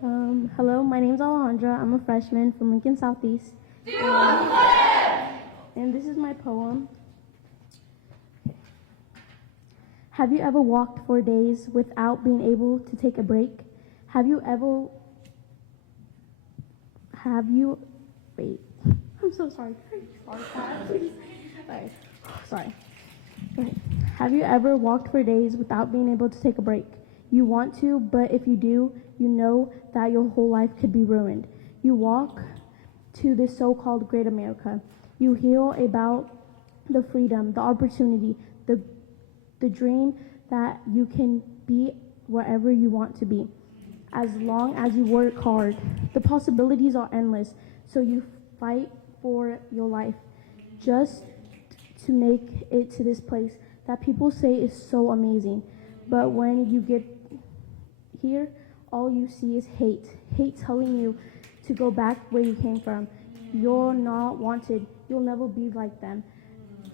Hello, my name's Alejandra. I'm a freshman from Lincoln Southeast. And this is my poem. Have you ever walked for days without being able to take a break? Wait, I'm so sorry. Sorry. Okay. Have you ever walked for days without being able to take a break? You want to, but if you do, you know that your whole life could be ruined. You walk to this so-called great America. You hear about the freedom, the opportunity, the dream that you can be wherever you want to be. As long as you work hard, the possibilities are endless, so you fight for your life just to make it to this place that people say is so amazing. But when you get here, all you see is hate telling you to go back where you came from. You're not wanted. You'll never be like them.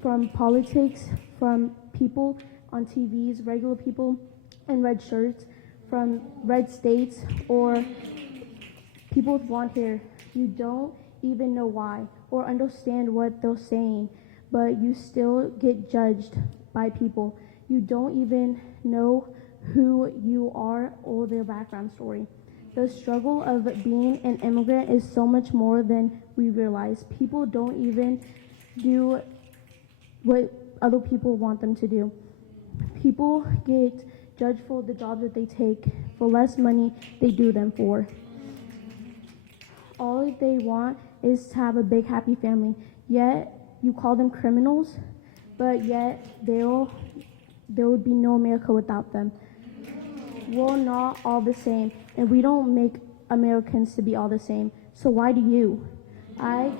From politics, from people on TVs, regular people in red shirts, from red states, or people with blonde hair. You don't even know why or understand what they're saying, but you still get judged by people. You don't even know who you are or their background story. The struggle of being an immigrant is so much more than we realize. People don't even do what other people want them to do. People get judged for the jobs that they take, for less money they do them for. All they want is to have a big happy family, yet you call them criminals, but yet there would be no America without them. We're not all the same, and we don't make Americans to be all the same. So why do you? I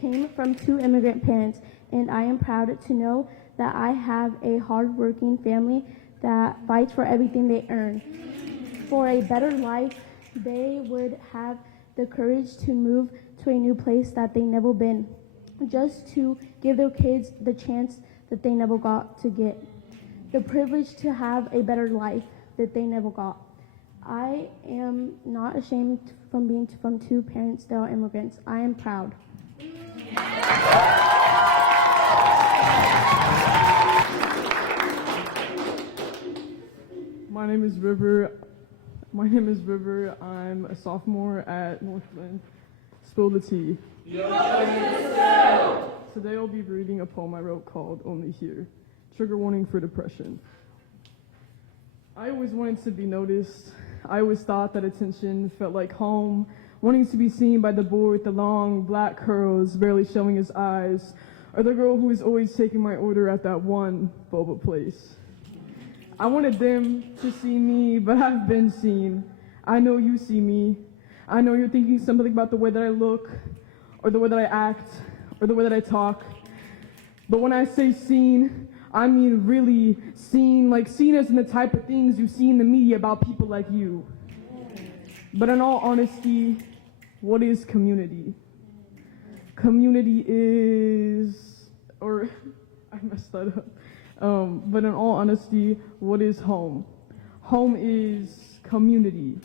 came from 2 immigrant parents, and I am proud to know that I have a hard-working family that fights for everything they earn. For a better life, they would have the courage to move to a new place that they never been, just to give their kids the chance that they never got to get, the privilege to have a better life that they never got. I am not ashamed from being from 2 parents that are immigrants. I am proud. My name is River. I'm a sophomore at Northland. Spill the tea. Today I'll be reading a poem I wrote called Only Here. Trigger warning for depression. I always wanted to be noticed. I always thought that attention felt like home, wanting to be seen by the boy with the long black curls barely showing his eyes, or the girl who is always taking my order at that one boba place. I wanted them to see me, but I've been seen. I know you see me. I know you're thinking something about the way that I look, or the way that I act, or the way that I talk. But when I say seen, I mean really seen, like seen as in the type of things you see in the media about people like you. But in all honesty, what is community? Community is, or I messed that up. But in all honesty, what is home? Home is community,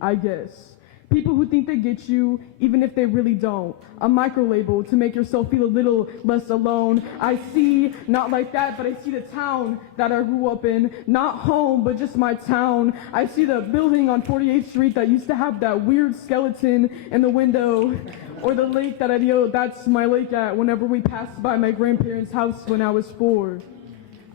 I guess. People who think they get you, even if they really don't. A micro-label to make yourself feel a little less alone. I see, not like that, but I see the town that I grew up in. Not home, but just my town. I see the building on 48th Street that used to have that weird skeleton in the window. Or the lake that I'd yell, that's my lake at, whenever we passed by my grandparents' house when I was 4.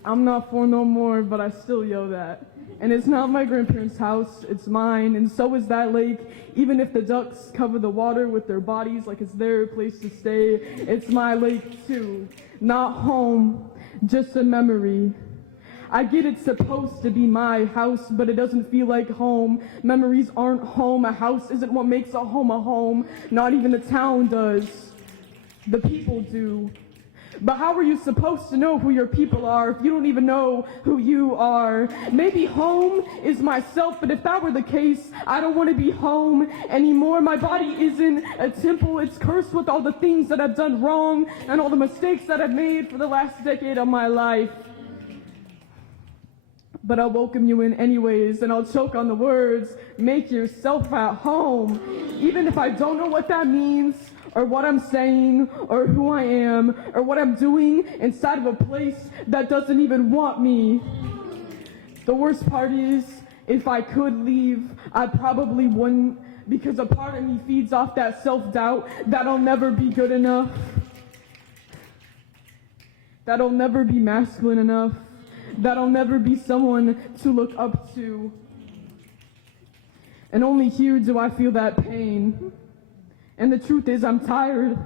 I'm not 4 no more, but I still yell that. And it's not my grandparents' house, it's mine, and so is that lake. Even if the ducks cover the water with their bodies like it's their place to stay, it's my lake too. Not home, just a memory. I get it's supposed to be my house, but it doesn't feel like home. Memories aren't home. A house isn't what makes a home. Not even the town does. The people do. But how are you supposed to know who your people are if you don't even know who you are? Maybe home is myself, but if that were the case, I don't want to be home anymore. My body isn't a temple. It's cursed with all the things that I've done wrong and all the mistakes that I've made for the last decade of my life. But I'll welcome you in anyways, and I'll choke on the words, make yourself at home. Even if I don't know what that means, or what I'm saying, or who I am, or what I'm doing inside of a place that doesn't even want me. The worst part is, if I could leave, I probably wouldn't, because a part of me feeds off that self-doubt that I'll never be good enough, that I'll never be masculine enough, that I'll never be someone to look up to. And only here do I feel that pain. And the truth is, I'm tired.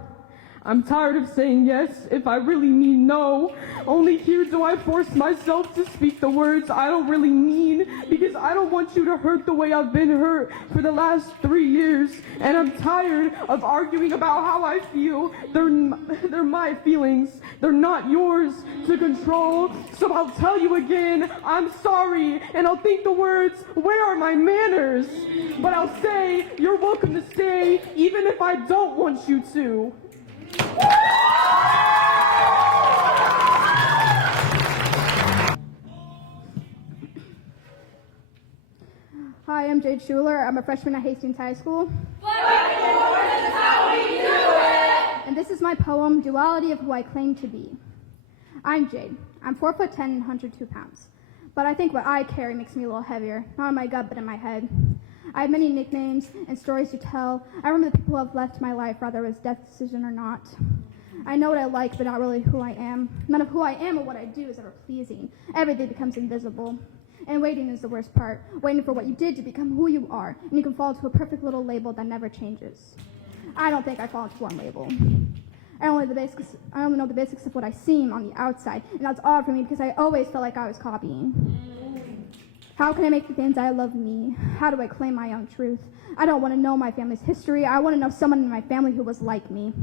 I'm tired of saying yes if I really mean no. Only here do I force myself to speak the words I don't really mean, because I don't want you to hurt the way I've been hurt for the last 3 years. And I'm tired of arguing about how I feel. They're my feelings. They're not yours to control. So I'll tell you again, I'm sorry. And I'll think the words, where are my manners? But I'll say, you're welcome to stay, even if I don't want you to. Hi, I'm Jade Schuler. I'm a freshman at Hastings High School. And this is my poem, Duality of Who I Claim to Be. I'm Jade. I'm 4'10" and 102 pounds. But I think what I carry makes me a little heavier, not in my gut, but in my head. I have many nicknames and stories to tell. I remember the people who have left my life, whether it was death decision or not. I know what I like, but not really who I am. None of who I am or what I do is ever pleasing. Everything becomes invisible. And waiting is the worst part, waiting for what you did to become who you are, and you can fall into a perfect little label that never changes. I don't think I fall into one label. I only know the basics of what I seem on the outside, and that's odd for me because I always felt like I was copying. How can I make the things I love me? How do I claim my own truth? I don't want to know my family's history. I want to know someone in my family who was like me.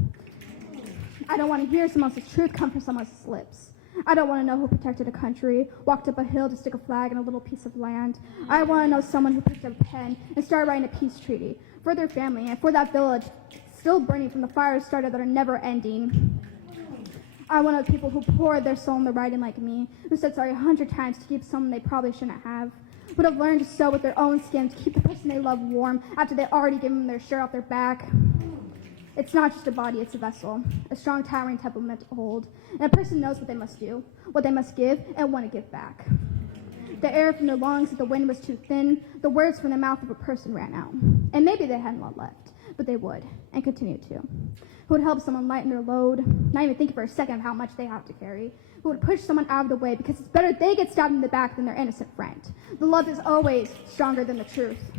I don't want to hear someone else's truth come from someone else's lips. I don't want to know who protected a country, walked up a hill to stick a flag in a little piece of land. I want to know someone who picked up a pen and started writing a peace treaty for their family and for that village still burning from the fires started that are never ending. I want to know people who poured their soul in the writing like me, who said sorry 100 times to keep someone they probably shouldn't have, would have learned to sew with their own skin to keep the person they love warm after they already given them their shirt off their back. It's not just a body, it's a vessel, a strong, towering temple meant to hold. And a person knows what they must do, what they must give, and want to give back. The air from their lungs, if the wind was too thin, the words from the mouth of a person ran out. And maybe they hadn't a lot left, but they would, and continue to. Who would help someone lighten their load, not even thinking for a second of how much they have to carry. Who would push someone out of the way because it's better they get stabbed in the back than their innocent friend. The love is always stronger than the truth.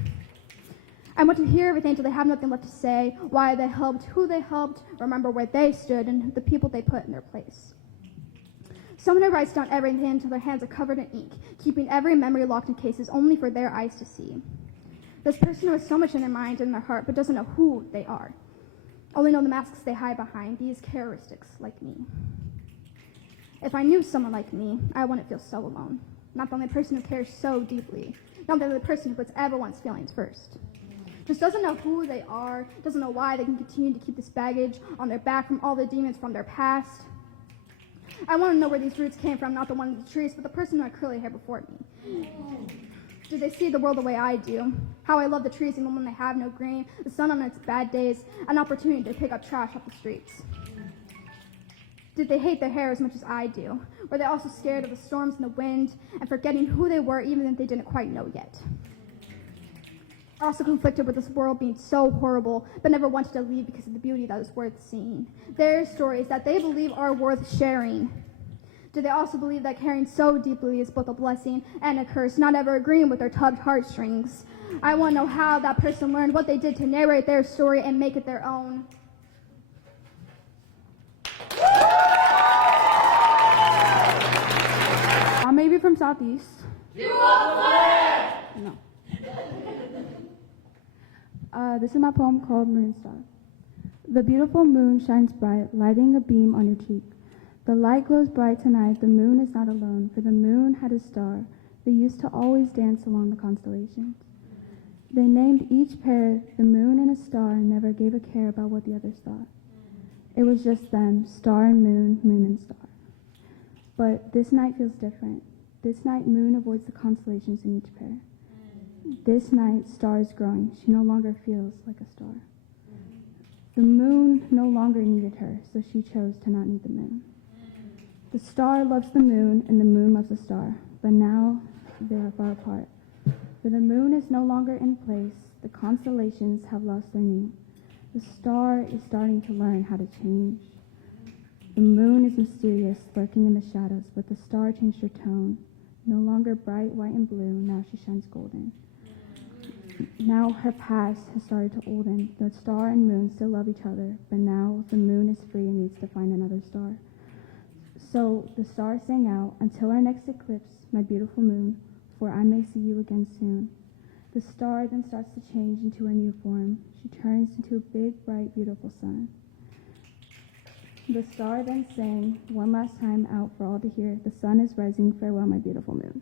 I want to hear everything until they have nothing left to say, why they helped, who they helped, remember where they stood, and the people they put in their place. Someone who writes down everything until their hands are covered in ink, keeping every memory locked in cases only for their eyes to see. This person who has so much in their mind and their heart, but doesn't know who they are. Only know the masks they hide behind, these characteristics like me. If I knew someone like me, I wouldn't feel so alone. Not the only person who cares so deeply. Not the only person who puts everyone's feelings first. Just doesn't know who they are, doesn't know why they can continue to keep this baggage on their back from all the demons from their past. I want to know where these roots came from, not the one in the trees, but the person who had curly hair before me. Do they see the world the way I do? How I love the trees even when they have no green, the sun on its bad days, an opportunity to pick up trash off the streets. Did they hate their hair as much as I do? Were they also scared of the storms and the wind and forgetting who they were even if they didn't quite know yet? Also conflicted with this world being so horrible, but never wanted to leave because of the beauty that was worth seeing. Their stories that they believe are worth sharing. Do they also believe that caring so deeply is both a blessing and a curse, not ever agreeing with their tugged heartstrings? I want to know how that person learned what they did to narrate their story and make it their own. I may be from Southeast. You will play! No. This is my poem called Moon Star. The beautiful moon shines bright, lighting a beam on your cheek. The light glows bright tonight, the moon is not alone, for the moon had a star. They used to always dance along the constellations. They named each pair the moon and a star and never gave a care about what the others thought. It was just them, star and moon, moon and star. But this night feels different. This night moon avoids the constellations in each pair. This night star is growing. She no longer feels like a star. The moon no longer needed her, so she chose to not need the moon. The star loves the moon, and the moon loves the star, but now they are far apart. For the moon is no longer in place, the constellations have lost their name. The star is starting to learn how to change. The moon is mysterious, lurking in the shadows, but the star changed her tone. No longer bright, white, and blue, now she shines golden. Now her past has started to olden. The star and moon still love each other, but now the moon is free and needs to find another star. So the star sang out, until our next eclipse, my beautiful moon, for I may see you again soon. The star then starts to change into a new form. She turns into a big, bright, beautiful sun. The star then sang one last time out for all to hear, the sun is rising, farewell, my beautiful moon.